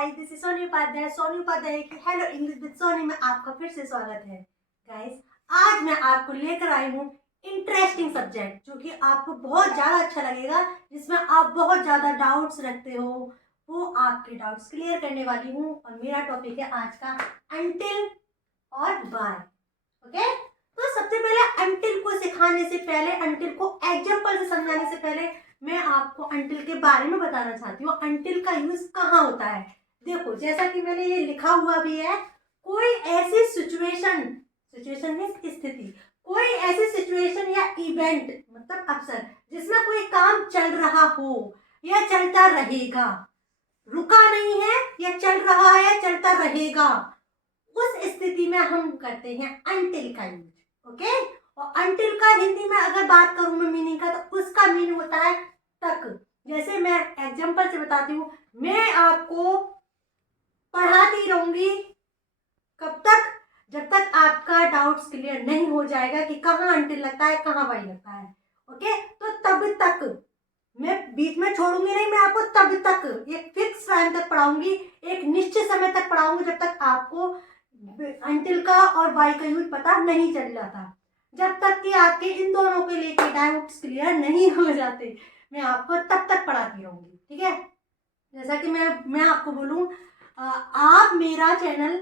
Guys, this is Soni Upadhyay की hello English with Sony में आपका फिर से स्वागत है। गाइस, आज मैं आपको लेकर आई हूँ इंटरेस्टिंग सब्जेक्ट जो कि आपको बहुत ज़्यादा अच्छा लगेगा, जिसमें आप बहुत ज़्यादा डाउट्स रखते हो। वो आपके डाउट्स क्लियर करने वाली हूँ और मेरा टॉपिक है आज का अंटिल और बाय। ओके, तो सबसे पहले अंटिल को सिखाने से पहले, अंटिल को एग्जाम्पल से समझाने से पहले मैं आपको अंटिल के बारे में बताना चाहती हूँ। अंटिल का यूज कहाँ होता है? देखो, जैसा कि मैंने ये लिखा हुआ भी है, कोई ऐसी सिचुएशन में स्थिति, कोई ऐसी सिचुएशन या इवेंट मतलब अवसर जिसमें कोई काम चल रहा हो या चलता रहेगा, रुका नहीं है या चल रहा है, चलता रहेगा, उस स्थिति में हम करते हैं अंटिल का यूज। ओके, और अंटिल का हिंदी में अगर बात करूं मैं मीनिंग का, तो उसका मीनिंग होता है तक। जैसे मैं एग्जांपल से बताती हूँ, मैं आपको पढ़ाती रहूंगी कब तक? जब तक आपका डाउट्स क्लियर नहीं हो जाएगा कि कहाँ अंटिल लगता है, कहाँ वाई लगता है। ओके, तो तब तक मैं बीच में छोड़ूंगी नहीं, मैं आपको तब तक एक फिक्स टाइम तक पढ़ाऊंगी, एक निश्चित समय तक पढ़ाऊंगी, जब तक आपको अंटिल का और बाय का यूज पता नहीं चल जाता, जब तक कि आपके इन दोनों के लेके डाउट्स क्लियर नहीं हो जाते। मैं आपको तब तक पढ़ाती रहूंगी, ठीक है? जैसा कि मैं आपको बोलूं, आप मेरा चैनल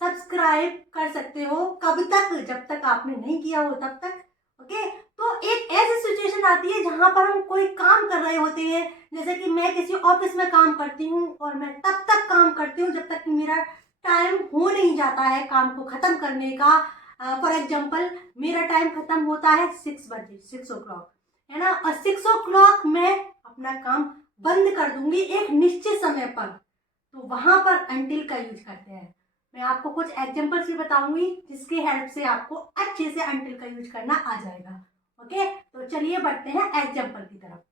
सब्सक्राइब कर सकते हो कब तक? जब तक आपने नहीं किया हो तब तक। ओके, तो एक ऐसी सिचुएशन आती है जहां पर हम कोई काम कर रहे होते हैं, जैसे कि मैं किसी ऑफिस में काम करती हूँ और मैं तब तक काम करती हूँ जब तक कि मेरा टाइम हो नहीं जाता है काम को खत्म करने का। फॉर एग्जाम्पल, मेरा टाइम खत्म होता है 6 बजे, 6 o'clock, है ना, और 6 o'clock मैं अपना काम बंद कर दूंगी एक निश्चित समय पर, तो वहां पर अंटिल का यूज करते हैं। मैं आपको कुछ एग्जांपल्स भी बताऊंगी जिसकी हेल्प से आपको अच्छे से अंटिल का यूज करना आ जाएगा। ओके, तो चलिए बढ़ते हैं एग्जांपल की तरफ।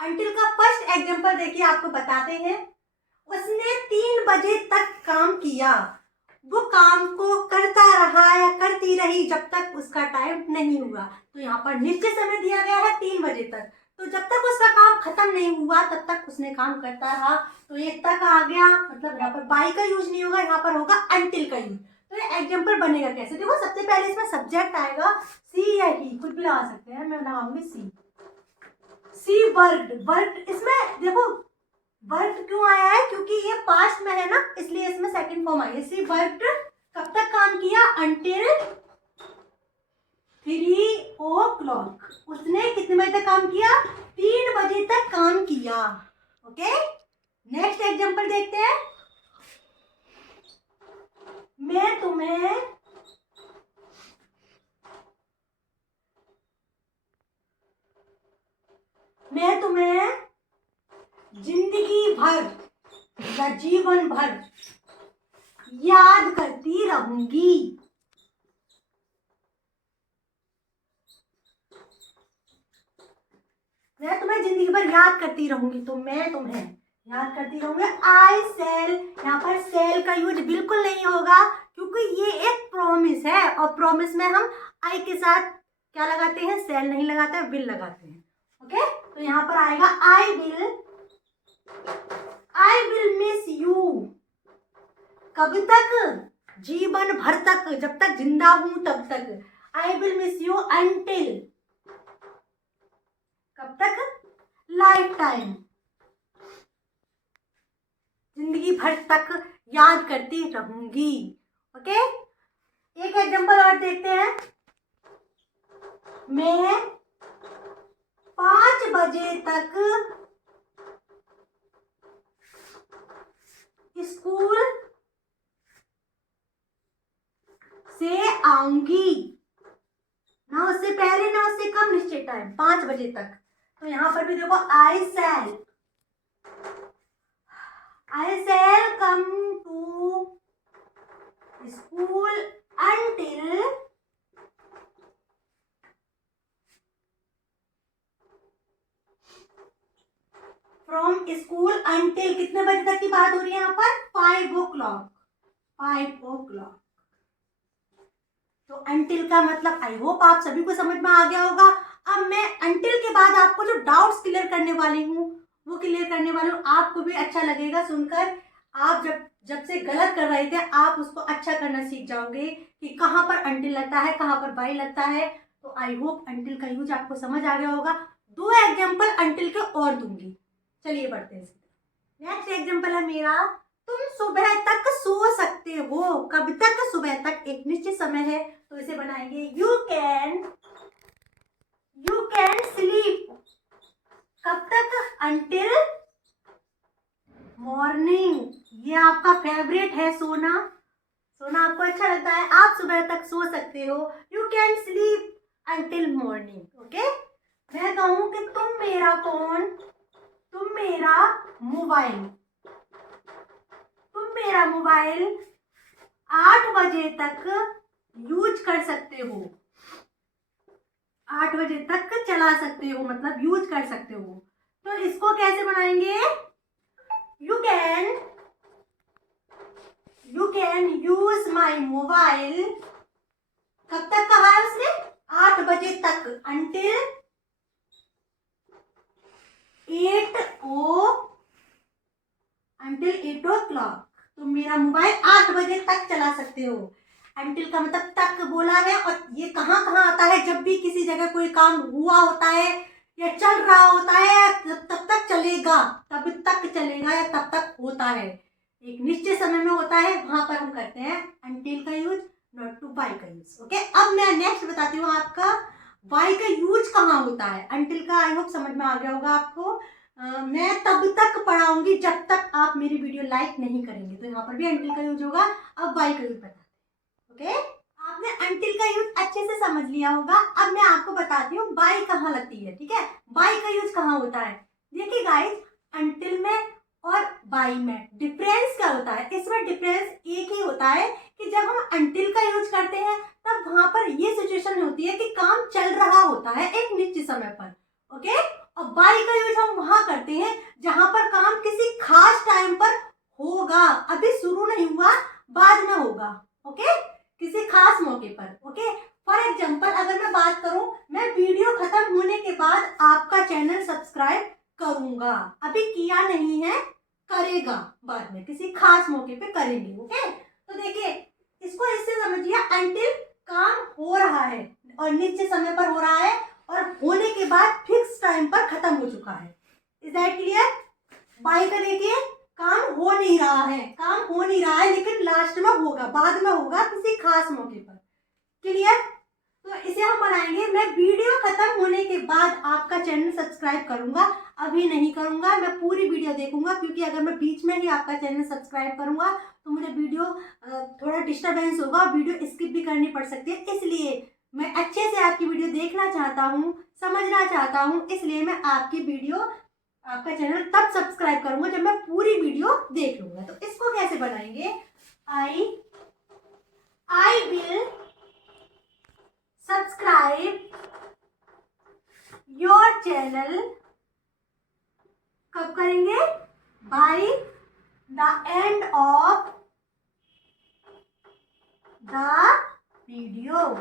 अंटिल का फर्स्ट एग्जांपल देखिए, आपको बताते हैं। उसने 3 बजे तक काम किया। वो काम को करता रहा या करती रही जब तक उसका टाइम नहीं हुआ। तो यहाँ पर निश्चित समय दिया गया है 3 बजे तक, तो जब तक उसका काम खत्म नहीं हुआ तब तक उसने काम करता रहा। तो ये तक आ गया, मतलब यहाँ पर बाय का यूज नहीं होगा, यहाँ पर होगा अंटिल का यूज। तो ये एग्जाम्पल बनेगा कैसे? देखो, सबसे पहले इसमें सब्जेक्ट आएगा सी या ही, कुछ भी लगा सकते हैं, मैं लगाऊंगी सी। सी वर्कड, इसमें देखो वर्क क्यों आया है? क्योंकि ये पास्ट में है ना, इसलिए इसमें सेकंड फॉर्म आई है। सी वर्कड, कब तक काम किया? Until 3 o'clock। उसने कितने बजे तक काम किया? 3 बजे तक काम किया। ओके, नेक्स्ट एग्जांपल देखते हैं। मैं तुम्हें जिंदगी भर या जीवन भर याद करती रहूंगी। मैं तुम्हें जिंदगी भर याद करती रहूंगी, तो मैं तुम्हें याद करती रहूंगी। आई सेल, यहाँ पर सेल का यूज बिल्कुल नहीं होगा, क्योंकि ये एक प्रॉमिस है और प्रॉमिस में हम आई के साथ क्या लगाते हैं? सेल नहीं लगाते हैं, विल लगाते हैं। ओके, तो यहाँ पर आएगा आई विल मिस यू। कब तक? जीवन भर तक, जब तक जिंदा हूं तब तक। I will miss you until, कब तक? लाइफ टाइम, जिंदगी भर तक याद करती रहूंगी। ओके, एक एग्जांपल और देखते हैं। मैं 5 बजे तक स्कूल से आऊंगी। ना उससे पहले ना उससे कम, निश्चित टाइम 5 बजे तक। तो यहां पर भी देखो, I shall come to school until from school until, कितने बजे तक की बात हो रही है यहाँ पर? 5 o'clock। तो अंटिल का मतलब आई होप आप सभी को समझ में आ गया होगा। अब मैं अंटिल के बाद आपको जो डाउट्स क्लियर करने वाली हूँ वो क्लियर करने वाली हूँ। आपको भी अच्छा लगेगा सुनकर। आप जब से गलत कर रहे थे आप उसको अच्छा करना सीख जाओगे कि कहाँ पर अंटिल लगता है, कहाँ पर बाई लगता है। तो आई होप अंटिल का यूज आपको समझ आ गया होगा। 2 एग्जाम्पल अंटिल के और दूंगी। चलिए बढ़ते हैं। नेक्स्ट एग्जाम्पल है मेरा, तुम सुबह तक सो सकते हो। कब तक? सुबह तक, एक निश्चित समय है। तो इसे बनाएंगे यू कैन स्लीप। कब तक? Until morning. ये आपका फेवरेट है सोना। सोना आपको अच्छा लगता है, आप सुबह तक सो सकते हो। You can sleep until morning. Okay, मैं कहूं कि तुम मेरा फोन, तुम मेरा मोबाइल, तुम मेरा मोबाइल 8 बजे तक यूज कर सकते हो। 8 बजे तक चला सकते हो, मतलब यूज कर सकते हो। तो इसको कैसे बनाएंगे? You can use my mobile. कब तक कहा है उसने? 8 बजे तक, अंटिल 8 o'clock। तो मेरा मोबाइल 8 बजे तक चला सकते हो। अंटिल का मतलब तक बोला है, और ये कहाँ कहाँ आता है? जब भी किसी जगह कोई काम हुआ होता है या चल रहा होता है, तब तक चलेगा, तब तक चलेगा या तब तक होता है। एक निश्चित समय में होता है, वहां पर हम करते हैं अंटिल का यूज, नॉट टू बाई का यूज। ओके, अब मैं नेक्स्ट बताती हूँ आपका बाई का यूज कहाँ होता है। अंटिल का आई होप समझ में आ गया होगा आपको। मैं तब तक पढ़ाऊंगी जब तक आप मेरी वीडियो लाइक नहीं करेंगे। तो यहाँ पर भी अंटिल का यूज होगा। अब बाई का यूज बताते हैं। ओके, आपने अंटिल का यूज अच्छे से समझ लिया होगा। अब मैं आपको बताती हूँ बाई कहाँ लगती है। ठीक है, बाई का यूज कहाँ होता है। देखिए गाइस, अंटिल में और बाई में डिफरेंस क्या होता है? इसमें डिफरेंस एक ही होता है कि जब हम अंटिल का यूज करते हैं तब वहां पर ये सिचुएशन होती है कि काम चल रहा होता है एक निश्चित समय पर। ओके, और बाई का यूज हम वहां करते हैं जहां पर काम किसी खास टाइम पर होगा, अभी शुरू नहीं हुआ, बाद में होगा। ओके, किसी खास मौके पर। ओके, फॉर एग्जाम्पल अगर मैं बात करूं, मैं वीडियो खत्म होने के बाद आपका चैनल सब्सक्राइब करूंगा, अभी किया नहीं है, करेगा बाद में, किसी खास मौके पे करेंगे। ओके, तो देखिए इसको इससे समझिए, अंटिल काम हो रहा है और निश्चित समय पर हो रहा है और होने के बाद फिक्स टाइम पर खत्म हो चुका है। Is that clear? बाई का देखिए, काम हो नहीं रहा है, काम हो नहीं रहा है, लेकिन लास्ट में होगा, बाद में होगा, किसी खास मौके पर। क्लियर? तो इसे हम बनाएंगे, मैं वीडियो खत्म होने के बाद आपका चैनल सब्सक्राइब करूंगा, अभी नहीं करूंगा, मैं पूरी वीडियो देखूंगा, क्योंकि अगर मैं बीच में ही आपका चैनल सब्सक्राइब करूंगा तो मुझे वीडियो थोड़ा डिस्टरबेंस होगा, वीडियो स्किप भी करनी पड़ सकती है। इसलिए मैं अच्छे से आपकी वीडियो देखना चाहता हूँ, समझना चाहता हूँ, इसलिए मैं आपकी वीडियो, आपका चैनल तब सब्सक्राइब करूंगा जब मैं पूरी वीडियो देख लूंगा। तो इसको कैसे बनाएंगे? I will subscribe your channel. कब करेंगे? By the end of the video.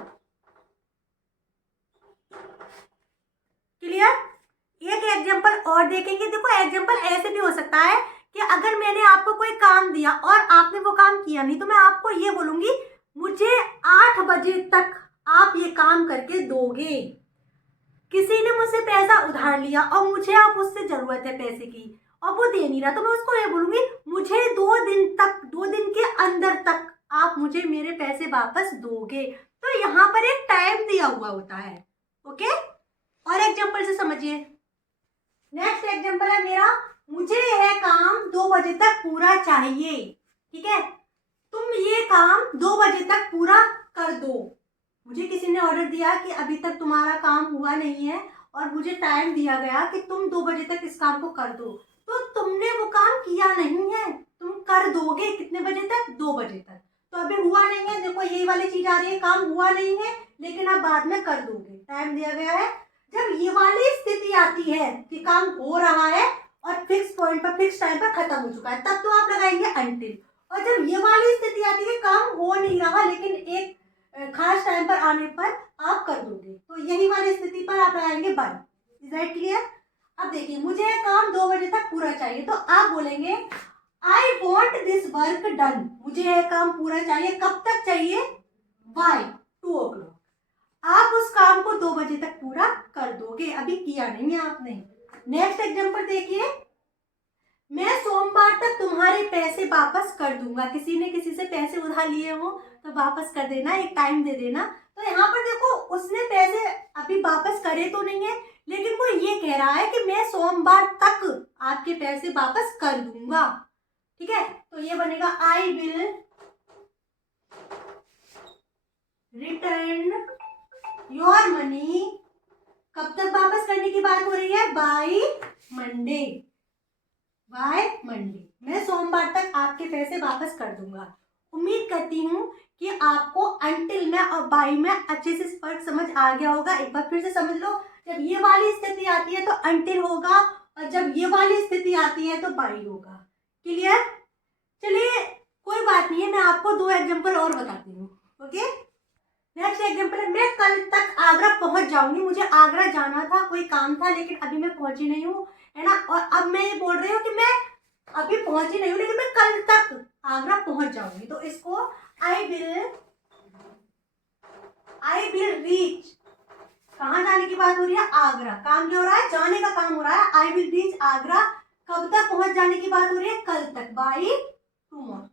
Clear? एक एग्जांपल और देखेंगे। देखो एग्जांपल ऐसे भी हो सकता है कि अगर मैंने आपको कोई काम दिया और आपने वो काम किया नहीं, तो मैं आपको ये बोलूंगी मुझे 8 बजे तक आप ये काम करके दोगे। किसी ने मुझसे पैसा उधार लिया और मुझे अब उससे जरूरत है पैसे की और वो दे नहीं रहा, तो मैं उसको ये बोलूंगी मुझे 2 दिन तक, 2 दिन के अंदर तक आप मुझे मेरे पैसे वापस दोगे। तो यहाँ पर एक टाइम दिया हुआ होता है। ओके, और एग्जांपल से समझिए। नेक्स्ट एग्जांपल है मेरा, मुझे यह काम 2 बजे तक पूरा चाहिए। ठीक है, तुम ये काम 2 बजे तक पूरा कर दो। मुझे किसी ने ऑर्डर दिया कि अभी तक तुम्हारा काम हुआ नहीं है और मुझे टाइम दिया गया कि तुम 2 बजे तक इस काम को कर दो, तो तुमने वो काम किया नहीं है, तुम कर दोगे कितने बजे तक? 2 बजे तक। तो अभी हुआ नहीं है, देखो यही वाली चीज आ रही है, काम हुआ नहीं है लेकिन आप बाद में कर दोगे, टाइम दिया गया है। जब ये वाली स्थिति आती है कि काम हो रहा है और फिक्स पॉइंट पर, फिक्स टाइम पर खत्म हो चुका है, तब तो आप लगाएंगे अंटिल। और जब ये वाली स्थिति आती है काम हो नहीं रहा लेकिन एक खास टाइम पर आने पर आप कर दोगे, तो यही वाली स्थिति पर आप लगाएंगे बाय। Is that clear? अब देखिए, मुझे ये काम 2 बजे तक पूरा चाहिए, तो आप बोलेंगे I want this work done. मुझे यह काम पूरा चाहिए, कब तक चाहिए? Bye 2 o'clock। आप उस काम को 2 बजे तक पूरा कर दोगे, अभी किया नहीं है आपने। नेक्स्ट एग्जांपल देखिए, मैं सोमवार तक तुम्हारे पैसे वापस कर दूंगा। किसी ने किसी से पैसे उधार लिए हो तो वापस कर देना, एक टाइम दे देना। तो यहाँ पर देखो, उसने पैसे अभी वापस करे तो नहीं है, लेकिन वो ये कह रहा है कि मैं सोमवार तक आपके पैसे वापस कर दूंगा। ठीक है, तो ये बनेगा I will return your money. कब तक वापस करने की बात हो रही है? By Monday. बाय मंडे, मैं सोमवार तक आपके पैसे वापस कर दूंगा। उम्मीद करती हूँ कि आपको अंटिल में और बाय में अच्छे से फर्क समझ आ गया होगा। एक बार फिर से समझ लो, जब ये वाली स्थिति आती है तो अंटिल होगा, और जब ये वाली स्थिति आती है तो बाय होगा। क्लियर? चलिए, कोई बात नहीं है, मैं आपको 2 एग्जाम्पल और बताती हूँ। ओके, नेक्स्ट एग्जाम्पल है, मैं कल तक आगरा पहुंच जाऊंगी। मुझे आगरा जाना था, कोई काम था, लेकिन अभी मैं पहुंची नहीं हूँ, है ना। और अब मैं ये बोल रही हूँ कि मैं अभी पहुंची नहीं हूँ, लेकिन मैं कल तक आगरा पहुंच जाऊंगी। तो इसको आई विल रीच, कहाँ जाने की बात हो रही है? आगरा। काम क्या हो रहा है? जाने का काम हो रहा है। आई विल रीच आगरा, कब तक पहुंच जाने की बात हो रही है? कल तक, बाय टुमारो।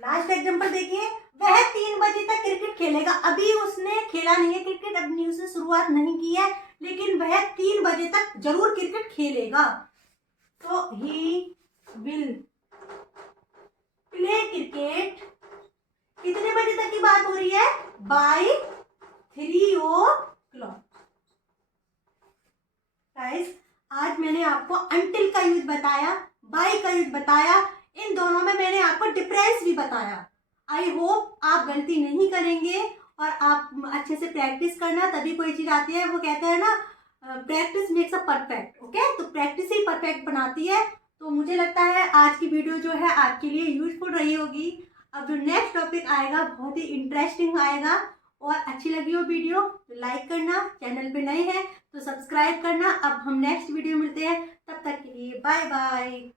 लास्ट एग्जांपल देखिए, वह 3 बजे तक क्रिकेट खेलेगा। अभी उसने खेला नहीं है क्रिकेट, अभी उसने शुरुआत नहीं की है, लेकिन वह 3 बजे तक जरूर क्रिकेट खेलेगा। तो ही विल प्ले क्रिकेट, कितने बजे तक की बात हो रही है? Bye 3 o'clock। गाइस, आज मैंने आपको अंटिल का यूज बताया, बाय का यूज बताया, इन दोनों में मैंने आपको डिफरेंस भी बताया। आई होप आप गलती नहीं करेंगे और आप अच्छे से प्रैक्टिस करना, तभी कोई चीज आती है। वो कहते हैं ना, practice makes a perfect. Okay, तो प्रैक्टिस ही परफेक्ट बनाती है। तो मुझे लगता है आज की वीडियो जो है आपके लिए यूजफुल रही होगी। अब जो नेक्स्ट टॉपिक आएगा बहुत ही इंटरेस्टिंग आएगा, और अच्छी लगी हो वीडियो तो लाइक करना, चैनल पे नए हैं तो सब्सक्राइब करना। अब हम नेक्स्ट वीडियो मिलते हैं, तब तक के लिए बाय बाय।